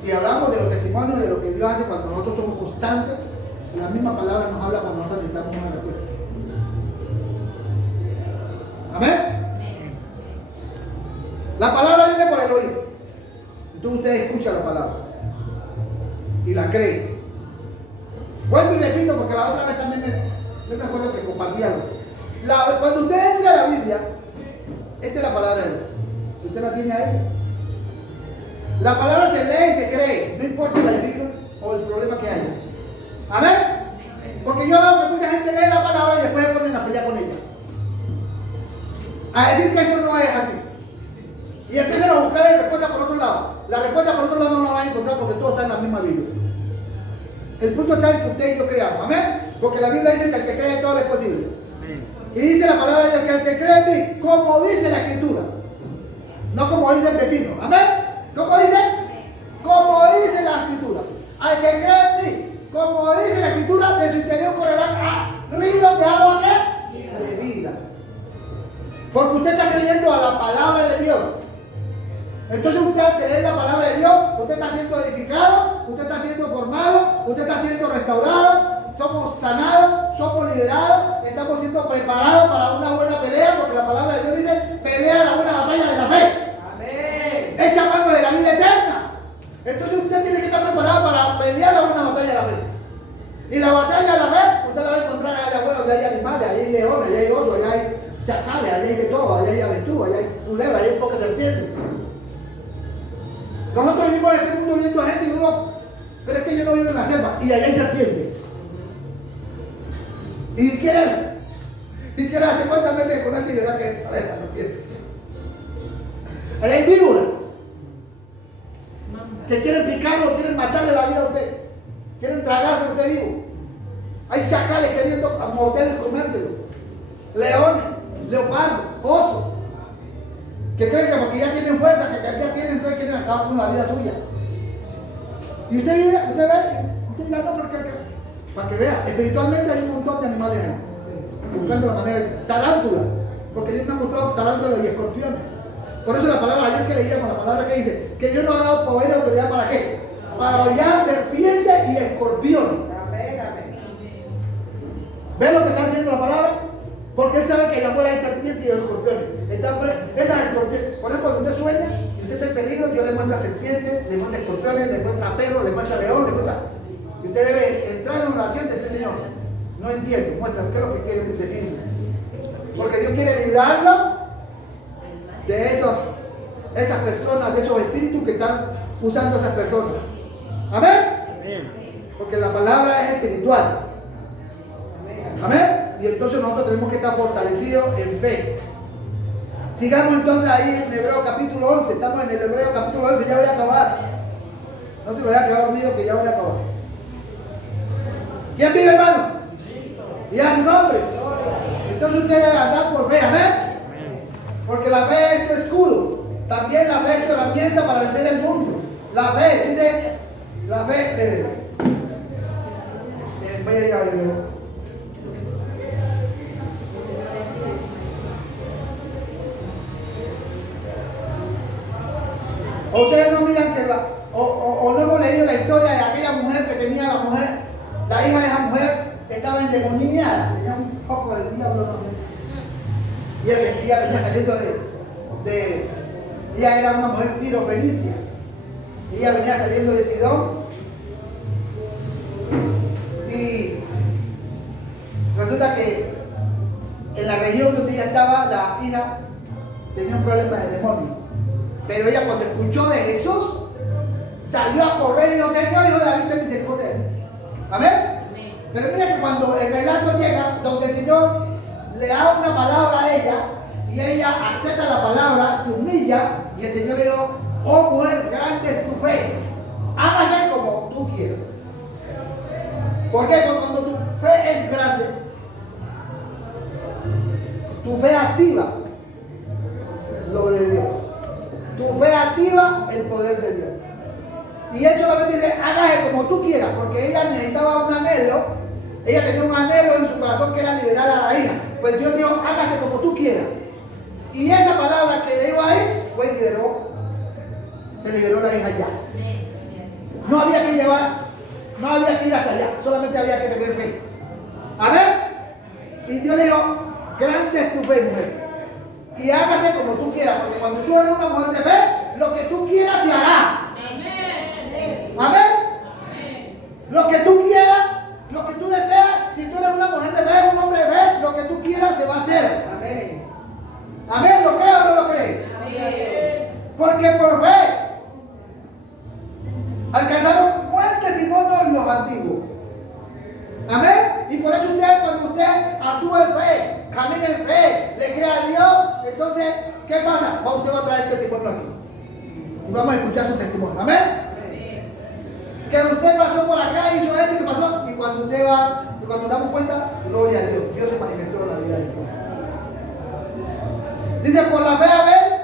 si hablamos de los testimonios de lo que Dios hace cuando nosotros somos constantes, la misma palabra nos habla cuando nosotros necesitamos una respuesta. Amén. La palabra viene por el oído. Entonces usted escucha la palabra y la cree. Vuelvo y repito porque la otra vez también yo me acuerdo que compartí algo. Cuando usted entra a la Biblia, esta es la palabra de Dios. Si usted la tiene ahí, la palabra se lee y se cree, no importa la dificultad o el problema que haya. Amén. Porque yo veo que mucha gente lee la palabra y después se ponen a pelear con ella. A decir que eso no es así. Y empiezan a buscar la respuesta por otro lado. La respuesta por otro lado no la va vas a encontrar porque todo está en la misma Biblia. El punto está en que usted y yo creamos, amén. Porque la Biblia dice que al que cree todo es posible. Amén. Y dice la palabra de Dios que al que cree en mí, como dice la Escritura, no como dice el vecino, amén. ¿Cómo dice? Como dice la Escritura. Al que cree en mí, como dice la Escritura, de su interior correrán ríos de agua ¿qué? De vida. Porque usted está creyendo a la palabra de Dios. Entonces usted al creer la palabra de Dios, usted está siendo edificado, usted está siendo formado, usted está siendo restaurado, somos sanados, somos liberados, estamos siendo preparados para una buena pelea, porque la palabra de Dios dice, pelea la buena batalla de la fe. Amén. Echa mano de la vida eterna. Entonces usted tiene que estar preparado para pelear la buena batalla de la fe. Y la batalla de la fe, usted la va a encontrar allá afuera, donde hay animales, allá hay leones, allá hay osos, allá hay chacales, allá hay de todo, allá hay avestruz, allá hay culebras, allá hay pocas serpientes. Nosotros vivimos en este mundo viendo a gente y uno, pero es que yo no vivo en la selva, y allá hay serpientes. Y quiere hacer cuántas veces con la actividad que es la serpiente. Allá hay víboras que quieren picarlo, quieren matarle la vida a usted, quieren tragarse a usted vivo. Hay chacales queriendo morderlo y comérselo, leones, leopardos, osos, que creen que porque ya tienen fuerza, que ya tienen, entonces quieren acabar con la vida suya. Y usted ve, no, porque para que vea, espiritualmente hay un montón de animales ahí, buscando la manera de tarántula, porque Dios me ha mostrado tarántulas y escorpiones. Por eso la palabra ayer que leíamos, la palabra que dice, que Dios nos ha dado poder y autoridad ¿para qué? Para hollar serpientes y escorpiones. ¿Ven lo que está diciendo la palabra? Porque Él sabe que allá afuera hay serpientes y escorpiones. Esas escorpiones, por eso cuando usted sueña y usted está en peligro, Dios le muestra serpientes, le muestra escorpiones, le muestra perros, le muestra león, le muestra. Y usted debe entrar en oración y decir, Señor, no entiendo, muéstrame qué es lo que quiere decirme. Porque Dios quiere librarlo de esas personas, de esos espíritus que están usando a esas personas. ¿Amén? Amén. Porque la palabra es espiritual. ¿Amén? Y entonces nosotros tenemos que estar fortalecidos en fe. Sigamos entonces ahí en Hebreo capítulo 11. Estamos en el Hebreo capítulo 11, ya voy a acabar. No se me vaya a quedar dormido que ya voy a acabar. ¿Quién vive, hermano? Y a su nombre. Entonces usted debe andar por fe, amén. Porque la fe es tu escudo. También la fe es tu herramienta para vencer el mundo. La fe, dice, la fe, voy a ir a ver. O ustedes no miran que o no hemos leído la historia de aquella mujer que tenía la hija de esa mujer que estaba endemoniada, tenía un poco del diablo, no sé. Y ella venía saliendo ella era una mujer sirofenicia. Ella venía saliendo de Sidón. Y resulta que en la región donde ella estaba, la hija tenía un problema de demonio. Pero ella cuando escuchó de Jesús, salió a correr y dijo, Señor, hijo de David, ten misericordia de mí. ¿Amén? Amén. Pero mira que cuando el relato llega, donde el Señor le da una palabra a ella, y ella acepta la palabra, se humilla, y el Señor le dijo, oh mujer, grande es tu fe, hágase como tú quieras. ¿Por qué? Porque cuando tu fe es grande, tu fe activa lo de Dios. Tu fe activa el poder de Dios. Y él solamente dice, hágase como tú quieras, porque ella necesitaba un anhelo, ella tenía un anhelo en su corazón que era liberar a la hija. Pues Dios dijo, hágase como tú quieras. Y esa palabra que le dijo ahí, pues se liberó la hija ya. No había que no había que ir hasta allá, solamente había que tener fe. Amén. Y Dios le dijo, grande es tu fe, mujer. Y hágase como tú quieras, porque cuando tú eres una mujer de fe, lo que tú quieras se hará. Amén. Amén. Lo que tú quieras, lo que tú deseas, si tú eres una mujer de fe, un hombre de fe, lo que tú quieras se va a hacer. Amén. Amén. ¿Lo crees o no lo crees? Amén. Porque por fe alcanzaron buen testimonio en los antiguos. Amén. Y por eso cuando usted actúa en fe, camina en fe, le cree a Dios, entonces, ¿qué pasa? Usted va a traer testimonio aquí. Y vamos a escuchar su testimonio. Amén. Que usted pasó por acá, hizo esto y que pasó. Y cuando usted va, y cuando damos cuenta, gloria a Dios. Dios se manifestó en la vida de Dios. Dice, por la fe Abel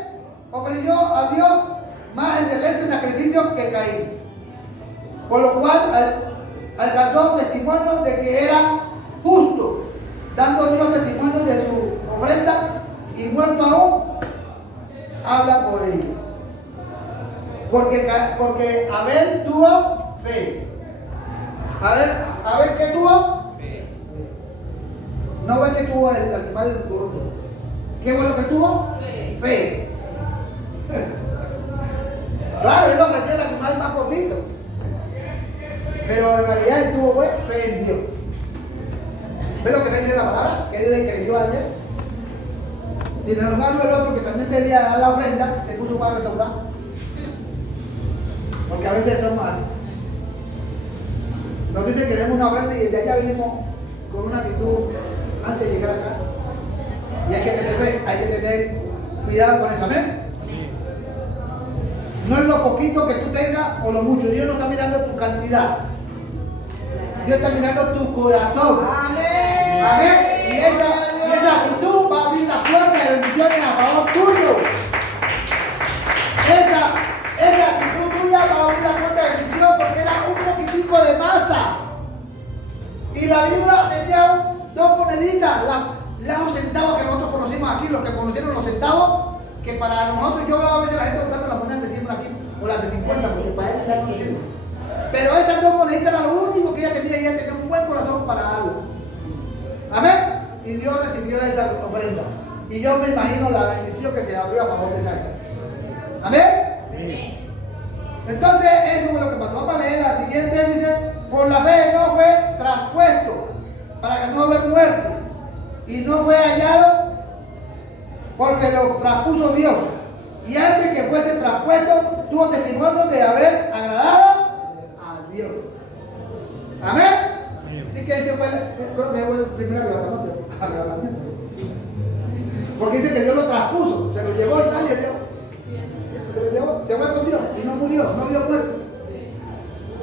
ofreció a Dios más excelente sacrificio que Caín. Por lo cual alcanzó testimonio de que era justo, dando Dios testimonio de su ofrenda, y muerto aún, habla por ello. Porque Abel tuvo fe. Abel, ¿qué tuvo? Fe. No ve que tuvo el animal del gordo. ¿Qué fue lo que tuvo? Fe. Claro, él ofreció el animal más bonito. Pero en realidad él tuvo fe en Dios. ¿Ves lo que dice la palabra? Que él le creyó a Dios. Sin embargo, el otro que también debía dar la ofrenda, se puso para recaudar. Porque a veces somos así. Nos dicen que queremos una ofrenda y desde allá venimos con una actitud antes de llegar acá. Y hay que tener fe, hay que tener cuidado con eso. Amén. No es lo poquito que tú tengas o lo mucho. Dios no está mirando tu cantidad. Dios está mirando tu corazón. Amén. Amén. Y esa actitud va a abrir las puertas de bendiciones a favor tuyo. Esa actitud tuya va a abrir la puerta de bendición porque era un poquitico de masa. Y la viuda tenía dos moneditas, los centavos que nosotros conocimos aquí, los que conocieron los centavos, que para nosotros, yo veo a veces la gente buscando las monedas de 100 aquí, o las de 50, porque para ellos ya no sirven. Pero esas dos moneditas eran lo único que ella tenía, y ella tenía un buen corazón para algo. Amén. Y Dios recibió esa ofrenda. Y yo me imagino la bendición que se abrió a favor de esa gente. Amén. Amén. Entonces, eso es lo que pasó. Vamos a leer la siguiente. Dice, por la fe no fue traspuesto para que no hubiera muerto. Y no fue hallado porque lo traspuso Dios. Y antes que fuese traspuesto, tuvo testimonio de haber agradado a Dios. Amén. Así que ese fue, creo que fue el primer arrebatamiento. Porque dice que Dios lo traspuso, se lo llevó y nadie dio. Se lo llevó, se fue con Dios y no murió, no dio muerto.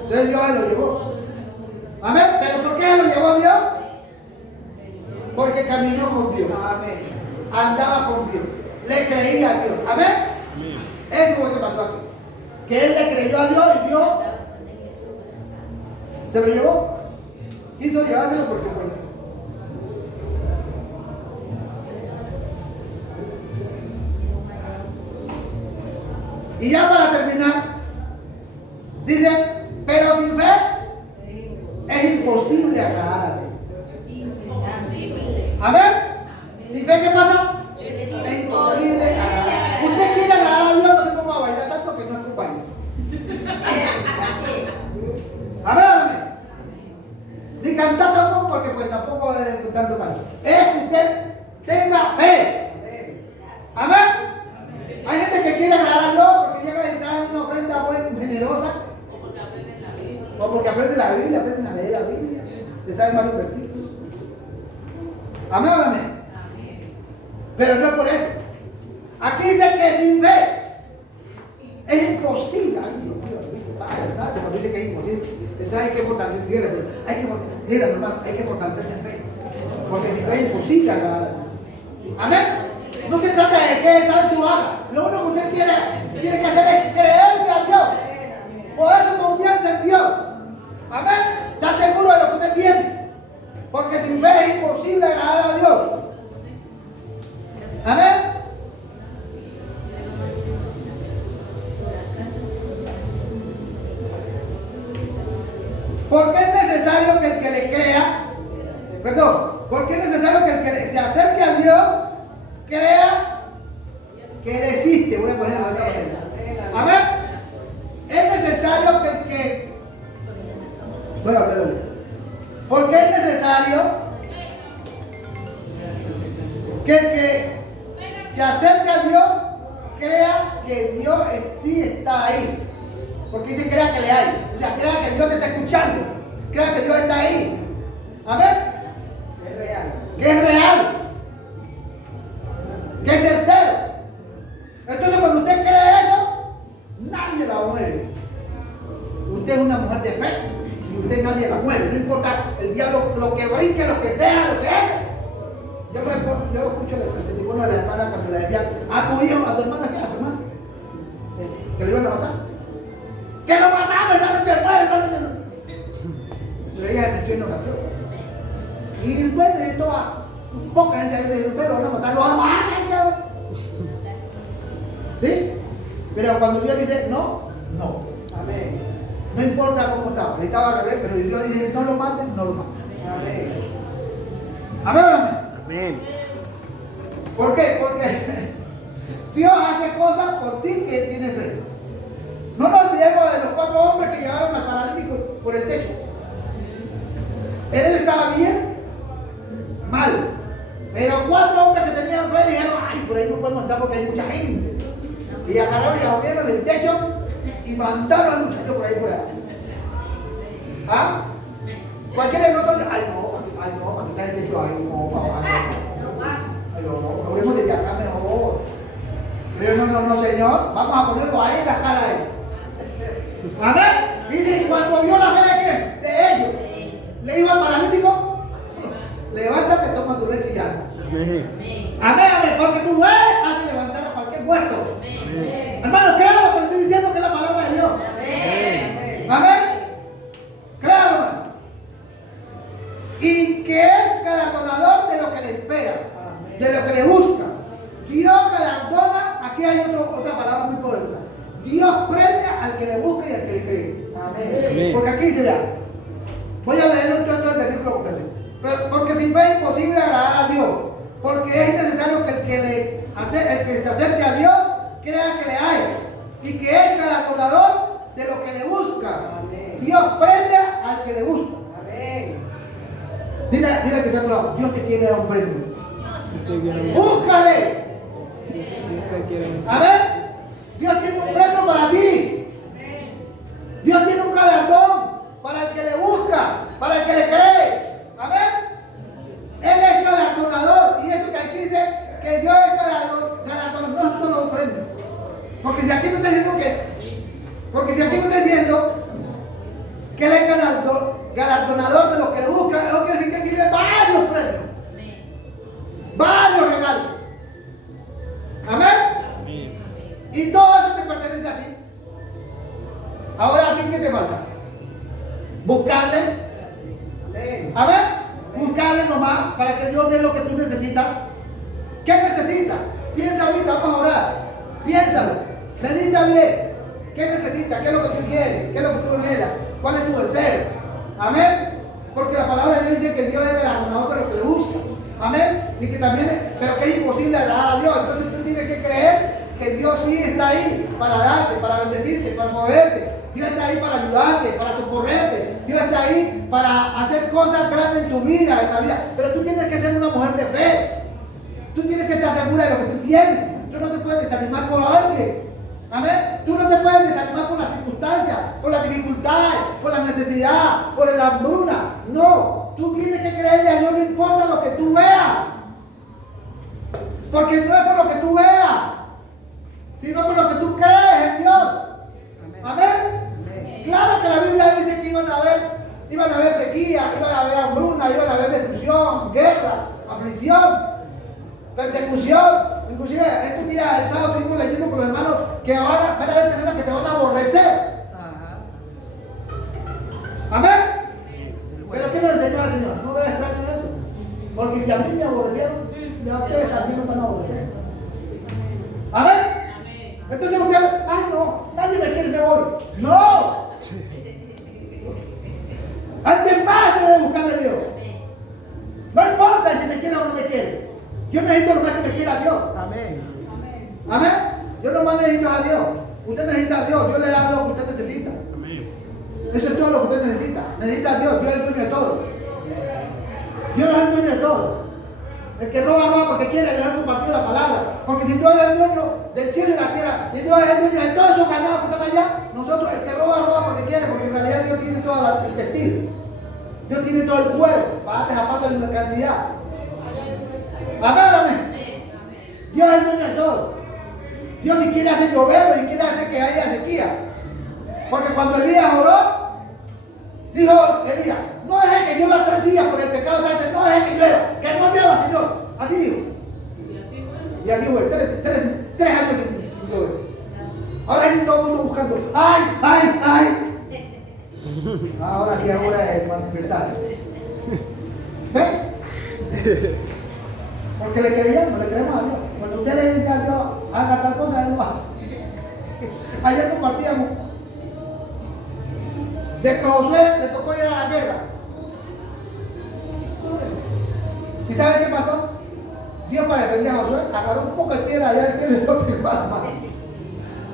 Entonces Dios se lo llevó. Amén. ¿Pero por qué se lo llevó Dios? Porque caminó con Dios. Andaba con Dios. Le creía a Dios. Amén. Eso es lo que pasó aquí. Que él le creyó a Dios y Dios se lo llevó. Quiso llevárselo porque bueno. Y ya para terminar, dice, pero sin fe es imposible agradar a Dios. Amén. Sin fe, ¿qué pasa? Es imposible agradar. Usted quiere agradar a Dios, no se ponga a bailar tanto que no es un baile. Amén, amén. Ni cantar tampoco, porque pues tampoco es tanto canto. Es que usted tenga fe. Amén. Hay gente que quiere agradar a Dios porque llega y trae una ofrenda buena, generosa. O porque aprende la Biblia, aprenden a leer la Biblia. Se saben varios versículos. Amén, amén. Pero no es por eso. Aquí dice que sin fe es imposible. Ay, Dios mío, Padre, ¿sabes? Cuando dice que es imposible. Entonces hay que fortalecerse. Mira, hermano, hay que fortalecerse en fe. Porque sin fe es imposible agradar a Dios. Amén. No se trata de qué tanto haga. Lo único que usted tiene que hacer es creerle a Dios. Poner su confianza en Dios. Amén. Está seguro de lo que usted tiene. Porque sin fe es imposible agradar a Dios. Amén. ¿Por qué es necesario que el que le crea, por qué es necesario que el que se acerque a Dios crea que Él existe? Voy a ponerlo de esta manera. Amén. Es necesario que el que... Bueno, perdón. ¿Por qué es necesario que el que se acerca a Dios crea que Dios sí está ahí? Porque dice crea que le hay. O sea, crea que Dios te está escuchando. Crea que Dios está ahí. Amén. Es real. Que es real. Que es certero. Entonces cuando usted cree eso, nadie la mueve. usted es una mujer de fe. Si usted nadie la mueve, no importa el diablo, lo que brinque, lo que sea, lo que haga. Yo escucho el testimonio de la hermana cuando le decían a tu hijo, a tu hermana, ¿qué? A tu hermana. Que le iban a matar. ¡Que lo matamos! ¡Esta noche muere! Pero ella se metió en oración. Y bueno, y toda poca gente ahí le dijo, pero van a matar, lo van a matar. ¿Sí? Pero cuando Dios dice no, no. Amén. No importa cómo estaba, estaba al revés, pero Dios dice no lo maten, no lo maten. Amén. Amén o no amén. Amén. ¿Por qué? Porque Dios hace cosas por ti que tienes fe. No nos olvidemos de los 4 hombres que llevaron al paralítico por el techo. Él estaba bien, mal. Pero 4 hombres que tenían fe dijeron, ay, por ahí no podemos entrar porque hay mucha gente. Y agarraron y abrieron el techo y mandaron al muchacho por ahí por allá. ¿Ah? Cualquiera de nosotros dice, ay no, para quitar el techo, ay no, para bajar. Ay no, logremos desde acá mejor. Pero no, señor, vamos a ponerlo ahí en la cara de él. Amén. Dice, cuando vio la fe de quién, de ellos, le dijo al paralítico, levántate, toma tu lecho y anda. Amén. Amén, porque tu fe hace levantar a cualquier muerto. Amén. Hermano, créalo lo que le estoy diciendo, que es la palabra de Dios. Amén. Amén. Créalo, hermano. Y que es galardonador de lo que le espera, de lo que le busca. Dios galardona, aquí hay otra palabra muy poderosa. Dios premia al que le busca y al que le cree. Amén. Porque aquí dice, vea, voy a leer un tanto el versículo completo. Porque sin fe es imposible agradar a Dios. Porque es necesario que el que se acerque a Dios crea que le hay. Y que es galardonador de lo que le busca. Amén. Dios premia al que le busca. Amén. Dile que está a tu lado, Dios te quiere dar un premio. Usted quiere- ¡Búscale! usted quiere- A ver, Dios tiene un premio para ti. Dios tiene un galardón para el que le busca, para el que le cree. Amén. Él es galardonador. Y eso que aquí dice que Dios es galardonador, no solo los premios. Porque si aquí me está diciendo que Él es galardonador de lo que le busca, eso quiere decir que Él tiene varios premios. Varios regalos. Amén. Amén. Y todo eso te pertenece a ti. Ahora a ti, ¿qué te falta? Buscarle. Amén. A ver, buscarle nomás para que Dios dé lo que tú necesitas. ¿Qué necesitas? Piensa ahorita, vamos a orar. Piénsalo. Medita bien. ¿Qué necesitas? ¿Qué es lo que tú quieres? ¿Qué es lo que tú anhelas? ¿Cuál es tu deseo? Amén. Porque la palabra de Dios dice que Dios es galardonador de lo que le busca. Amén. Y que también, pero que es imposible agradar a Dios. Entonces tú tienes que creer que Dios sí está ahí para darte, para bendecirte, para moverte. Dios está ahí para ayudarte, para socorrerte. Dios está ahí para hacer cosas grandes en tu vida, en la vida. Pero tú tienes que ser una mujer de fe. Tú tienes que estar segura de lo que tú tienes. Tú no te puedes desanimar por alguien. Amén. Tú no te puedes desanimar por las circunstancias, por las dificultades, por la necesidad, por la hambruna. No. Tú tienes que creerle a Dios, no importa lo que tú veas. Porque no es por lo que tú veas, sino por lo que tú crees en Dios. Amén. Claro que la Biblia dice que iban a haber sequía, iban a haber hambruna, iban a haber destrucción, guerra, aflicción, persecución. Inclusive estos días, el sábado, estuvimos leyendo con los hermanos que van a haber personas que te van a aborrecer. Ajá. Amén. Pero ¿qué nos enseñó el Señor? No veas extraño eso. Porque si a mí me aborrecieron, ya ustedes también me van a aborrecer. Amén. Entonces usted, ay no, nadie me quiere, me voy. No. Antes más debe buscar a Dios. No importa si me quiere o no me quiere. Yo necesito lo más que me quiera Dios. Amén. Amén. Yo no más necesito a Dios. Usted necesita a Dios. Dios le da lo que usted necesita. Amén. Eso es todo lo que usted necesita. Necesita a Dios. Dios es el dueño de todo. Dios es el dueño de todo. El que roba, roba porque quiere, le ha compartido la palabra. Porque si Dios es el dueño del cielo y la tierra, y Dios es el dueño de todos esos ganados que están allá, nosotros, el que roba, roba porque quiere, porque en realidad Dios tiene todo el textil. Dios tiene todo el cuero, para zapatos en la cantidad. Amén, amén. Dios es el dueño de todo. Dios si quiere hacer llover o si quiere hacer que haya sequía. Porque cuando Elías oró, dijo Elías, no deje que llueva 3 días por el pecado de este, no deje que llueva, que no llueva, Señor. Así dijo. Y así fue, 3 años sin llover. Ahora hay todo el mundo buscando, ¡ay, ay, ay! Ahora sí, ahora es manifestar. ¿Ves? Porque le creíamos, le creemos a Dios. Cuando usted le dice a Dios, haga tal cosa, Él lo hace. Ayer compartíamos de que Josué le tocó ir a la guerra. ¿Y saben qué pasó? Dios, para defender a Josué, agarró un poco de piedra allá del cielo y lo tiró a la mano.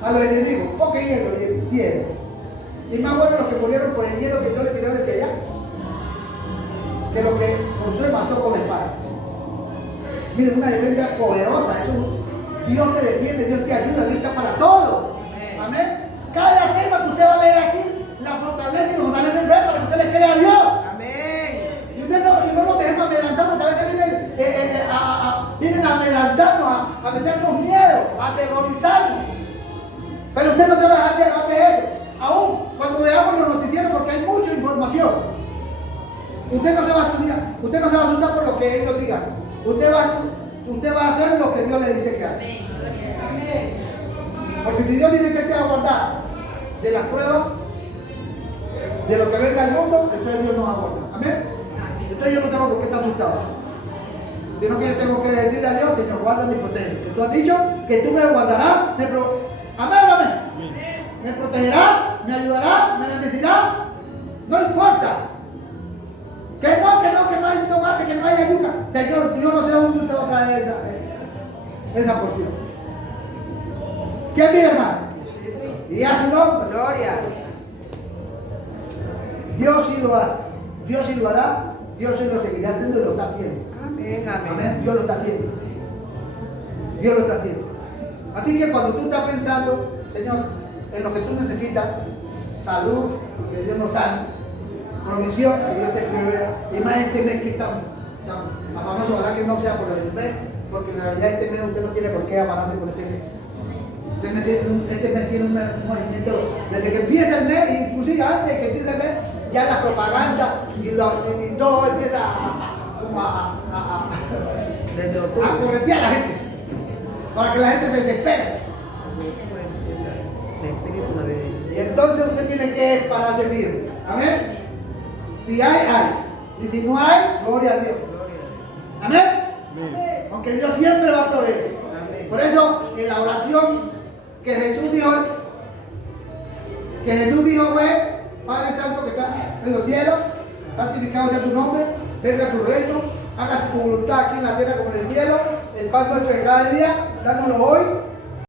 A los enemigos, un poco de hielo y piedra. Y más bueno los que murieron por el hielo que Dios le tiró desde allá, que lo que Josué mató con la espada. Miren, una defensa poderosa, eso, Dios te defiende, Dios te ayuda, Dios está para todo. Amén. Cada tema que usted va a leer aquí, la fortalece y nos fortalece en fe para que usted le crea a Dios. Amén. Y no nos dejemos adelantar, porque a veces vienen a adelantarnos, a meternos miedo, a aterrorizarnos. Pero usted no se va a dejar llevar de eso. Aún cuando veamos los noticieros, porque hay mucha información, usted no se va a estudiar, usted no se va a asustar por lo que ellos digan. Usted va a hacer lo que Dios le dice que haga. Porque si Dios dice que te va a guardar de las pruebas, de lo que venga al mundo, entonces Dios nos va a guardar. Amén. Entonces yo no tengo por qué estar asustado, sino que yo tengo que decirle a Dios, Señor, guárdame y protege. Que tú has dicho que tú me guardarás, amén. Me protegerá, me ayudará, me bendecirá. No importa. Que no hay tomate, que no hay yuca. Señor, yo no sé dónde usted va a traer esa porción. ¿Quién vive, hermano? Y a su nombre. Gloria. Dios sí lo hace. Dios sí lo hará. Dios sí lo seguirá haciendo y lo está haciendo. Amén, amén. Amén. Dios lo está haciendo. Dios lo está haciendo. Así que cuando tú estás pensando, Señor, en lo que tú necesitas, salud, que Dios nos sane, provisión, que Dios te provea, y más este mes que estamos afanosos, ojalá que no sea por el mes, porque en realidad este mes usted no tiene por qué afanarse por este mes. Este mes tiene un movimiento, desde que empieza el mes, inclusive antes de que empiece el mes, ya la propaganda y todo empieza a corretear a la gente, para que la gente se desespere. Y entonces usted tiene que pararse firme. Amén. Si hay, hay. Y si no hay, gloria a Dios. Amén. Aunque Dios siempre va a proveer. Por eso, en la oración que Jesús dijo fue: Padre Santo que está en los cielos, santificado sea tu nombre, venga tu reino, haga tu voluntad aquí en la tierra como en el cielo. El pan nuestro de cada día, dánoslo hoy.